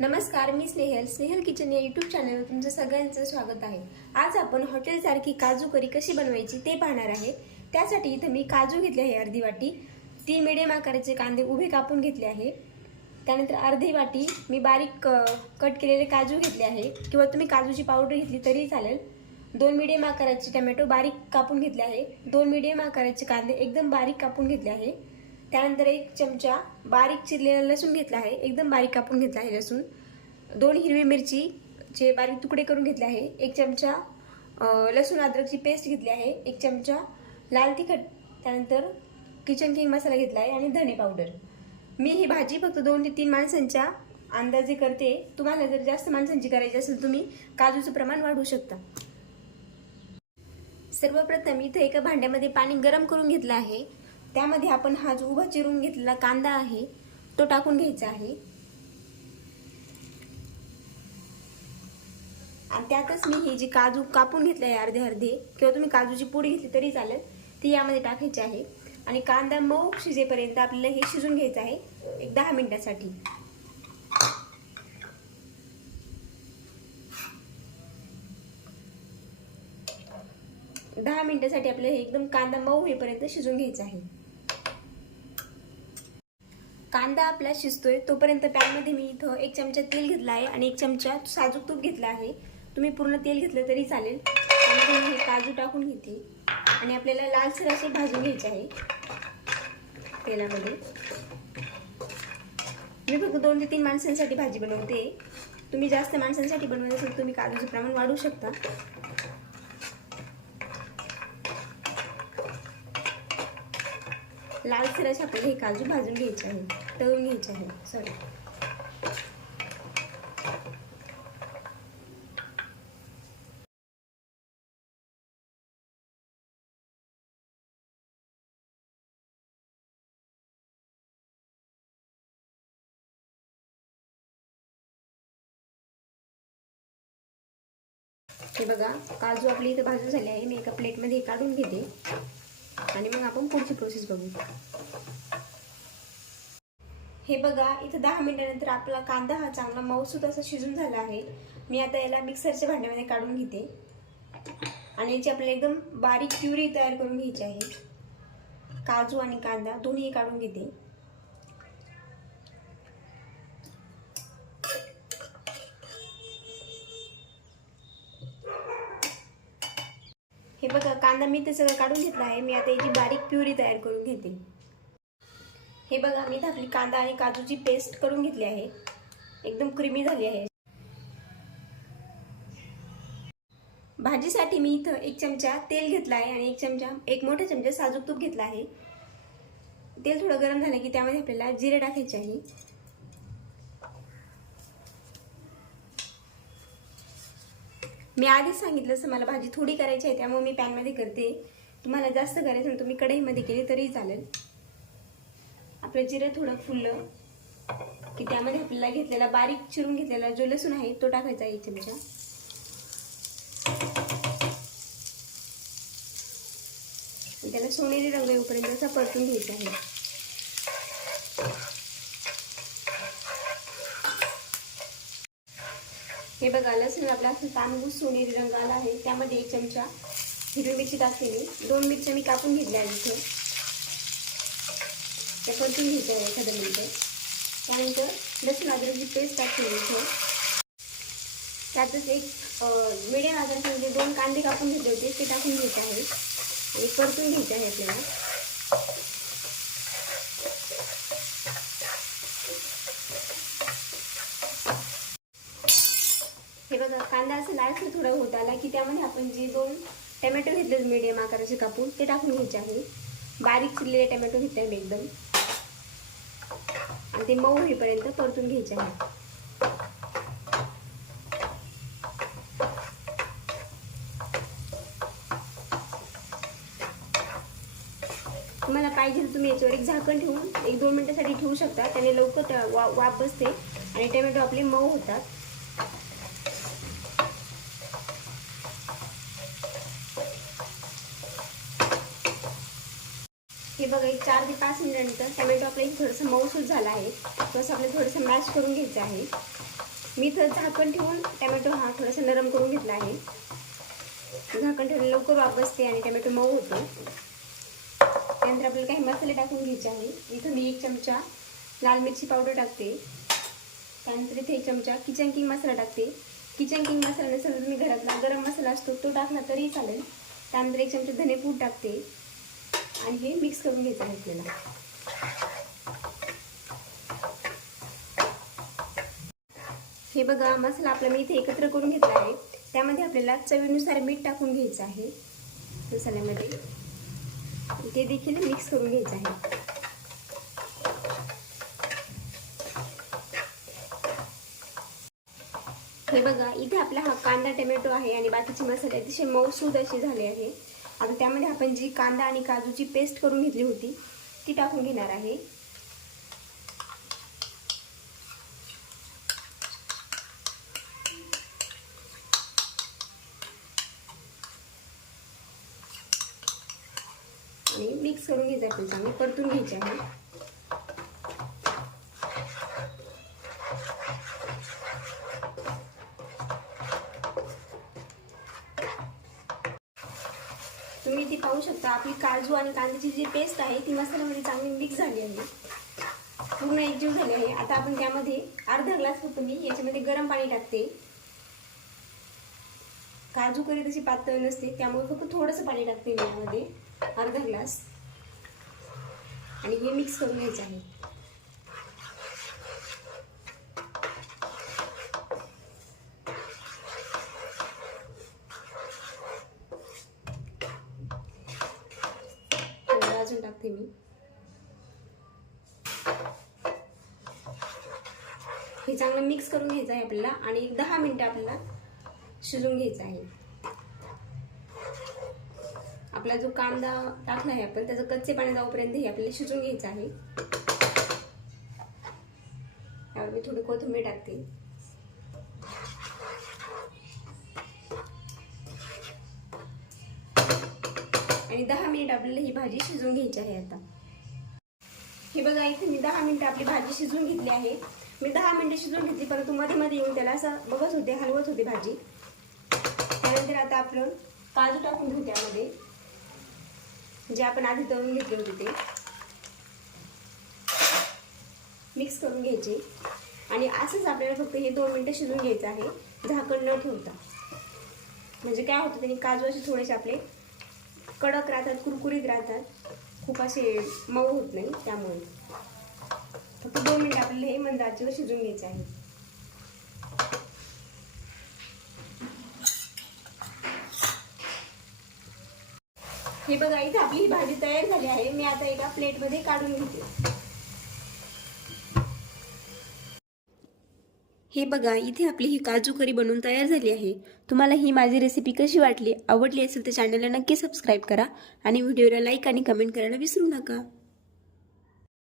नमस्कार मी स्नेहल. स्नेहल किचन या युट्यूब चॅनलवर तुमचं सगळ्यांचं स्वागत आहे. आज आपण हॉटेलसारखी काजू करी कशी बनवायची ते पाहणार आहे. त्यासाठी इथं मी काजू घेतले आहे अर्धी वाटी. तीन मिडियम आकाराचे कांदे उभे कापून घेतले आहे. त्यानंतर अर्धी वाटी मी बारीक कट केलेले काजू घेतले आहे. किंवा तुम्ही काजूची पावडर घेतली तरी चालेल. दोन मिडियम आकाराचे टमॅटो बारीक कापून घेतले आहे. दोन मिडियम आकाराचे कांदे एकदम बारीक कापून घेतले आहे. त्यानंतर एक चमचा बारीक चिरलेला लसूण घेतला आहे. एकदम बारीक कापून घेतला आहे लसूण. दोन हिरवी मिरची चे बारीक तुकडे करून घेतले आहे. एक चमचा लसूण अद्रकची पेस्ट घेतली आहे. एक चमचा लाल तिखट त्यानंतर किचन किंग मसाला घेतला आहे आणि धणे पावडर. मी ही भाजी फक्त दोन ते तीन माणसांच्या अंदाजे करते. तुम्हाला जर जास्त माणसांची करायची असेल तुम्ही काजूचं प्रमाण वाढवू शकता. सर्वप्रथम इथं एका भांड्यामध्ये पाणी गरम करून घेतलं आहे. त्यामध्ये आपण हा जो उभा चिरून घेतलेला कांदा आहे तो टाकून घ्यायचा आहे. आणि त्यातच मी ही जी काजू कापून घेतले आहे अर्धे अर्धे किंवा तुम्ही काजूची पुडी घेतली तरी चालेल ती यामध्ये टाकायची आहे. आणि कांदा मऊ शिजेपर्यंत आपल्याला हे शिजून घ्यायचं आहे एक दहा मिनिटासाठी. दहा मिनिटासाठी आपल्याला हे एकदम कांदा मऊ होईपर्यंत शिजून घ्यायचा आहे. कांदा आपला शिजतोय तोपर्यंत पॅनमध्ये मी इथं एक चमचा तेल घेतला आहे आणि एक चमचा साजूक तूप घेतला आहे. तुम्ही पूर्ण तेल घेतलं तरी चालेल. आणि हे काजू टाकून घेते. आणि आपल्याला लालसर असे भाजून घ्यायचे आहे तेलामध्ये. मी फक्त दोन ते तीन माणसांसाठी भाजी बनवते. तुम्ही जास्त माणसांसाठी बनवत असेल तुम्ही काजूचं प्रमाण वाढवू शकता. लालसर असे आपल्याला हे काजू भाजून घ्यायचे आहे तळून घ्यायचे आहे सॉरी हे बघा काजू आपली इथं भाजून झाले आहे. मी एका प्लेटमध्ये काढून घेते. आणि मग आपण पुढची प्रोसेस बघू. हे बघा इथं दहा मिनिटानंतर आपला कांदा हा चांगला मऊसूत असा शिजून झाला आहे. मी आता याला मिक्सरच्या भांड्यामध्ये काढून घेते. आणि याची आपल्याला एकदम बारीक प्युरी तयार करून घ्यायची आहे. काजू आणि कांदा दोन्ही काढून घेते. हे बघा कांदा मी ते सगळं काढून घेतला आहे. मी आता याची बारीक प्युरी तयार करून घेते. हे बघा मी आपली कांदा आणि काजूची पेस्ट करून घेतली आहे. एकदम क्रिमी झाली आहे. भाजीसाठी मी इथं एक चमचा तेल घेतला आहे आणि एक चमचा एक मोठा चमचा साजूक तूप घेतला आहे. तेल थोडं गरम झालं की त्यामध्ये आपल्याला जिरे टाकायचे आहे. मी आधीच सांगितलं असं मला भाजी थोडी करायची आहे त्यामुळे मी पॅनमध्ये करते. तुम्हाला जास्त करायचं असेल तुम्ही कढईमध्ये केली तरी चालेल. आपलं जिरं थोडं फुललं की त्यामध्ये आपल्याला घेतलेला बारीक चिरून घेतलेला जो लसूण आहे तो टाकायचा आहे चमचा त्याला सोनेरी रंग येऊपर्यंत असा परतून घ्यायचा आहे. हे बघा लसूण आपला असं तांबूस सोनेरी रंग आला आहे. त्यामध्ये एक चमचा हिरवी मिरची टाकलेली. दोन मिरच्या मी कापून घेतल्या आहेत इथे. त्या परतून घ्यायच्या आहे एखादं मिनटं त्यानंतर लसूण अद्रकची पेस्ट टाकलेली इथे. त्यातच एक मिडियम आकाराचे म्हणजे दोन कांदे कापून घेतले होते ते टाकून घ्यायचे आहे. आणि परतून घ्यायचे आहे आपल्याला. कांदा असं लालसर थोडा होत आला की त्यामध्ये आपण जे दोन टमॅटो घेतले मीडियम आकाराचे कापून ते टाकून घ्यायचे आहे. बारीक चिरलेले टमॅटो घेतले आहे मी एकदम. आणि ते मऊ होईपर्यंत परतून घ्यायचे आहे. तुम्हाला पाहिजे तर तुम्ही याच्यावर एक झाकण ठेवून एक दोन मिनिटासाठी ठेवू शकता. त्याने लवकर त्या- वा बसते आणि टमॅटो आपले मऊ होतात. हे बघा एक चार ते पाच मिनिटानंतर टोमॅटो आपलं एक थोडंसं मऊसूद झाला आहे. तसं आपलं थोडंसं मॅश करून घ्यायचं आहे. मी इथं झाकण ठेवून टोमॅटो हा थोडासा नरम करून घेतला आहे. झाकण ठेवून लवकर वापसते बसते आणि टोमॅटो मऊ होतो. त्यानंतर आपल्याला काही मसाले टाकून घ्यायचे आहे. इथं मी एक चमचा लाल मिरची पावडर टाकते. त्यानंतर इथे एक चमचा किचन किंग मसाला टाकते. किचन किंग मसाला नसेल तर मी घरातला गरम मसाला असतो तो टाकला तरी चालेल. त्यानंतर एक चमचा धनेपूड टाकते. आणि हे मिक्स करून घ्यायचं आहे आपल्याला. हे बघा मसाला आपला मी इथे एकत्र करून घेतला आहे. त्यामध्ये आपल्याला चवीनुसार मीठ टाकून घ्यायचं आहे. मसाल्यामध्ये. ते देखील मिक्स करून घ्यायचं आहे. हे बघा इथे आपला हा कांदा टोमॅटो आहे आणि बाकीचे मसाले अतिशय मऊसूद असे झाले आहे. आता त्यामध्ये आपण जी कांदा आणि काजूची पेस्ट करून घेतली होती ती टाकून घेणार आहे. आणि मिक्स करून घ्यायचं आपण चांगलं परतून घ्यायचे आहे. तुम्ही ती पाहू शकता. आपली काजू आणि कांद्याची जी पेस्ट आहे ती मसाल्यामध्ये चांगली मिक्स झाली आहे. पूर्ण एकजीव झाली आहे. आता आपण त्यामध्ये अर्धा ग्लास फक्त मी याच्यामध्ये गरम पाणी टाकते. काजू करी तशी पातळ नसते त्यामुळे फक्त थोडंसं पाणी टाकते मी यामध्ये. अर्धा ग्लास आणि हे मिक्स करून घ्यायचं आहे. थोडं टाकते मी. हे चांगलं मिक्स करून घ्यायचं आहे आपल्याला आणि दहा मिनटं आपल्याला शिजून घ्यायचं आहे. आपला जो कांदा टाकला आहे आपण त्याचं कच्चे पाणी जाऊपर्यंत हे आपल्याला शिजून घ्यायचं आहे. त्यावर मी थोडी कोथिंबीर टाकते. आणि दहा मिनिट आपल्याला ही भाजी शिजवून घ्यायची आहे आता. हे बघा इथे मी दहा मिनिटं आपली भाजी शिजवून घेतली आहे. मी दहा मिनिटं शिजवून घेतली परंतु मध्ये मध्ये येऊन त्याला असं बघत होते हलवत होते भाजी. त्यानंतर आता आपण काजू टाकून घेऊ त्यामध्ये जे आपण आधी तळून घेतले होते ते. मिक्स करून घ्यायचे. आणि असंच आपल्याला फक्त हे दोन मिनटं शिजून घ्यायचं आहे. झाकण न ठेवता. म्हणजे काय होतं त्यांनी काजू असे थोडेसे आपले कडक राहतात कुरकुरीत राहतात. खूप असे मऊ होत नाही त्यामुळे. फक्त दोन मिनिट आपल्याला हे मंद आचेवर शिजून घ्यायचे आहे. हे बघा इथे आपली ही भाजी तयार झाली आहे. मी आता एका प्लेटमध्ये काढून घेते. हे बघा इथे आपली ही काजू करी बनवून तयार झाली आहे. तुम्हाला ही माझी रेसिपी कशी वाटली आवडली असेल तर चॅनलला नक्की सबस्क्राईब करा आणि व्हिडिओला लाईक आणि कमेंट करायला विसरू नका.